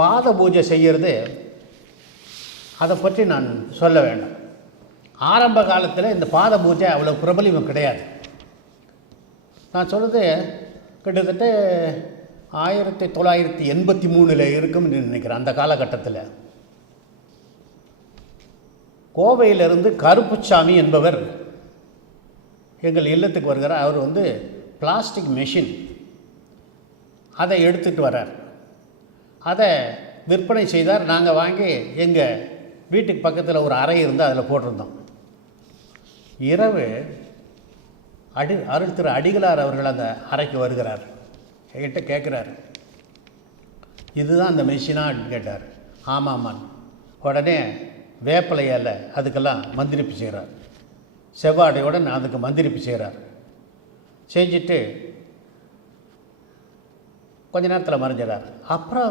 பாத பூஜை செய்கிறது அதை பற்றி நான் சொல்ல வேண்டாம். ஆரம்ப காலத்தில் இந்த பாத பூஜை அவ்வளோ பிரபலியம் கிடையாது. நான் சொல்கிறது கிட்டத்தட்ட 1983 இருக்கும்னு நினைக்கிறேன். அந்த காலகட்டத்தில் கோவையிலிருந்து கருப்புச்சாமி என்பவர் எங்கள் இல்லத்துக்கு வருகிறார். அவர் பிளாஸ்டிக் மெஷின் அதை எடுத்துகிட்டு வர்றார். அதை விற்பனை செய்தார். நாங்கள் வாங்கி எங்கள் வீட்டுக்கு பக்கத்தில் ஒரு அறை இருந்து அதில் போட்டிருந்தோம். இரவு அருள் திரு அடிகளார் அவர்கள் அந்த அறைக்கு வருகிறார். என்கிட்ட கேட்குறார், இதுதான் அந்த மெஷினா அப்படின்னு கேட்டார். ஆமாம்மான். உடனே வேப்பலையால் அதுக்கெல்லாம் மந்திரிப்பு செய்கிறார். செவ்வாடையுடன் அதுக்கு மந்திரிப்பு செய்கிறார். செஞ்சுட்டு கொஞ்ச நேரத்தில் மறைஞ்சிடார். அப்புறம்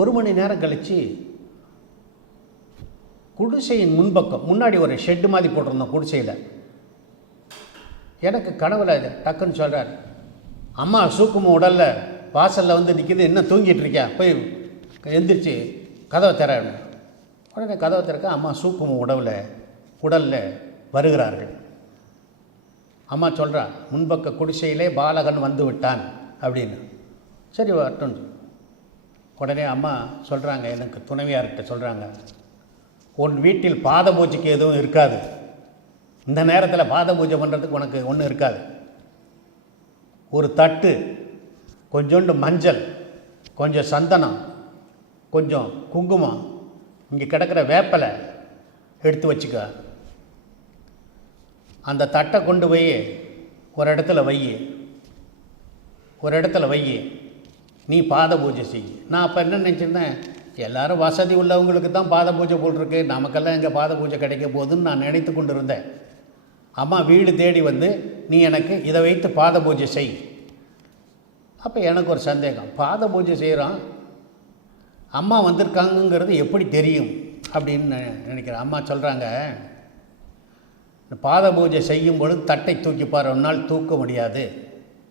ஒரு மணி நேரம் கழித்து குடிசையின் முன்பக்கம் முன்னாடி ஒரு ஷெட்டு மாதிரி போட்டிருந்தோம் குடிசையில். எனக்கு கனவுல டக்குன்னு சொல்கிறார், அம்மா சூக்கும உடலில் வாசலில் நிற்கிது, என்ன தூங்கிட்டு இருக்கியா, போய் எந்திரிச்சு கதவை திற. உடனே கதவை திறக்க அம்மா சூக்கும உடலில் வருகிறார்கள். அம்மா சொல்கிறா, முன்பக்க குடிசையிலே பாலகன் வந்து விட்டான் அப்படின்னு. சரி வரட்டும். உடனே அம்மா சொல்கிறாங்க, எனக்கு துணைவியார்கிட்ட சொல்கிறாங்க, உன் வீட்டில் பாத பூஜைக்கு எதுவும் இருக்காது. இந்த நேரத்தில் பாத பூஜை பண்ணுறதுக்கு உனக்கு ஒன்றும் இருக்காது. ஒரு தட்டு, கொஞ்சோண்டு மஞ்சள், கொஞ்சம் சந்தனம், கொஞ்சம் குங்குமம், இங்கே கிடக்கிற வேப்பலை எடுத்து வச்சுக்க. அந்த தட்டை கொண்டு போய் ஒரு இடத்துல வை, நீ பாத பூஜை செய். நான் அப்போ என்ன நினச்சிருந்தேன், எல்லோரும் வசதி உள்ளவங்களுக்கு தான் பாத பூஜை போட்டிருக்கு, நமக்கெல்லாம் எங்கள் பாத பூஜை கிடைக்க போகுதுன்னு நான் நினைத்து கொண்டு இருந்தேன். அம்மா வீடு தேடி நீ எனக்கு இதை வைத்து பாத பூஜை செய். அப்போ எனக்கு ஒரு சந்தேகம், பாத பூஜை செய்கிறோம், அம்மா வந்திருக்காங்கங்கிறது எப்படி தெரியும் அப்படின்னு நினைக்கிறேன். அம்மா சொல்கிறாங்க, பாத பூஜை செய்யும் பொழுது தட்டை தூக்கிப்பார், ஒரு நாள் தூக்க முடியாது,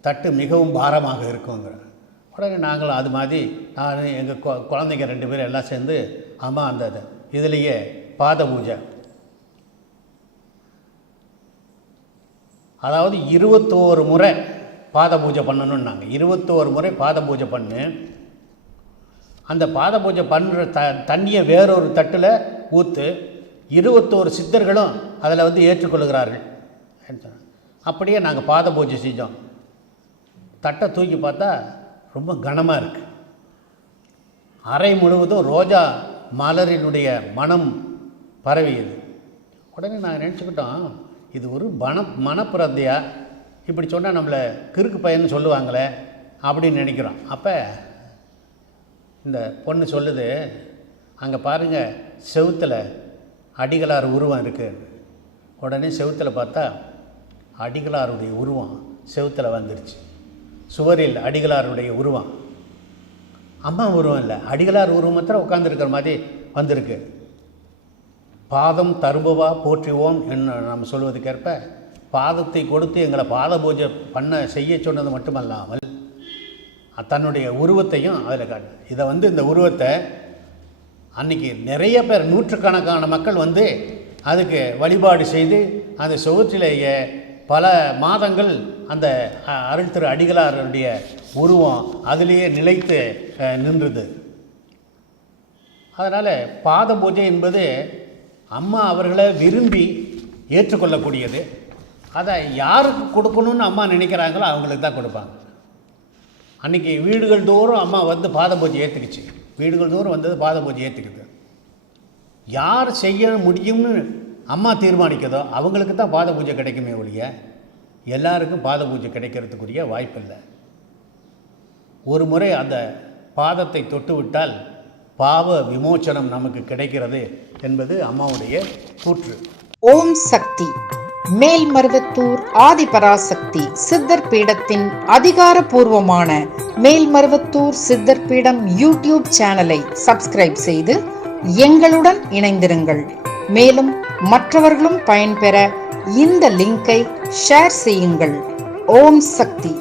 தட்டு மிகவும் பாரமாக இருக்குங்கிற. உடனே நாங்களும் அது மாதிரி நான் எங்கள் குழந்தைங்க 2 பேரும் எல்லாம் சேர்ந்து அம்மா அந்த இதுலேயே பாத பூஜை, அதாவது 21 முறை பாத பூஜை பண்ணணுன்னாங்க. 21 முறை பாத பூஜை பண்ணு. அந்த பாத பூஜை பண்ணுற தண்ணியை வேறொரு தட்டில் ஊற்று. 21 சித்தர்களும் அதில் ஏற்றுக்கொள்கிறார்கள். அப்படியே நாங்கள் பாத பூஜை செஞ்சோம். தட்டை தூக்கி பார்த்தா ரொம்ப கனமாக இருக்குது. அறை முழுவதும் ரோஜா மலரினுடைய மனம் பரவியது. உடனே நாங்கள் நினச்சிக்கிட்டோம், இது ஒரு மனப்பிரந்தையா, இப்படி சொன்னால் நம்மளை கிறுக்கு பையன்னு சொல்லுவாங்களே அப்படின்னு நினைக்கிறோம். அப்போ இந்த பொண்ணு சொல்லுது, அங்கே பாருங்கள் செவுத்தில் அடிகளார் உருவம் இருக்குது. உடனே செவுத்தில் பார்த்தா அடிகளாருடைய உருவம் செவுத்தில் வந்துருச்சு. சுவரில் அடிகளாருடைய உருவம், அம்மா உருவம் இல்லை, அடிகளார் உருவத்தில் உட்காந்துருக்கிற மாதிரி வந்திருக்கு. பாதம் தருபவா போற்றுவோம் என்று நம்ம சொல்வதுக்கேற்ப பாதத்தை கொடுத்து எங்களை பாத பூஜை செய்ய சொன்னது மட்டுமல்லாமல் தன்னுடைய உருவத்தையும் அதில் காட்டு. இதை இந்த உருவத்தை அன்றைக்கி நிறைய பேர், நூற்றுக்கணக்கான மக்கள் அதுக்கு வழிபாடு செய்து அந்த சுவற்றிலேயே பல மாதங்கள் அந்த அருள் திரு அடிகளாருடைய உருவம் அதிலேயே நிலைத்து நின்றுது. அதனால் பாத பூஜை என்பது அம்மா அவர்களை விரும்பி ஏற்றுக்கொள்ளக்கூடியது. அதை யாருக்கு கொடுக்கணும்னு அம்மா நினைக்கிறாங்களோ அவங்களுக்கு தான் கொடுப்பாங்க. அன்றைக்கி வீடுகள் தோறும் அம்மா பாத பூஜை ஏற்றுக்குச்சு. வீடுகள் தோறும் பாத பூஜை ஏற்றுக்குது. யார் செய்ய முடியும்னு அம்மா தீர்மானிக்கிறதோ அவங்களுக்கு தான் பாத பூஜை கிடைக்குமே ஒழிய எல்லாருக்கும் பாத பூஜை கிடைக்கிறதுக்குரிய வாய்ப்பில்லை. ஒரு முறை அந்த பாதத்தை தொட்டுவிட்டால் பாவ விமோச்சனம் நமக்கு கிடைக்கிறது என்பது அம்மாவுடைய கூற்று. ஓம் சக்தி மேல்மருவத்தூர் ஆதிபராசக்தி சித்தர் பீடத்தின் அதிகாரப்பூர்வமான மேல்மருவத்தூர் சித்தர் பீடம் யூடியூப் சேனலை சப்ஸ்கிரைப் செய்து எங்களுடன் இணைந்திருங்கள். மேலும் மற்றவர்களும் பயன்பெற இந்த லிங்கை ஷேர் செய்யுங்கள். ஓம் சக்தி.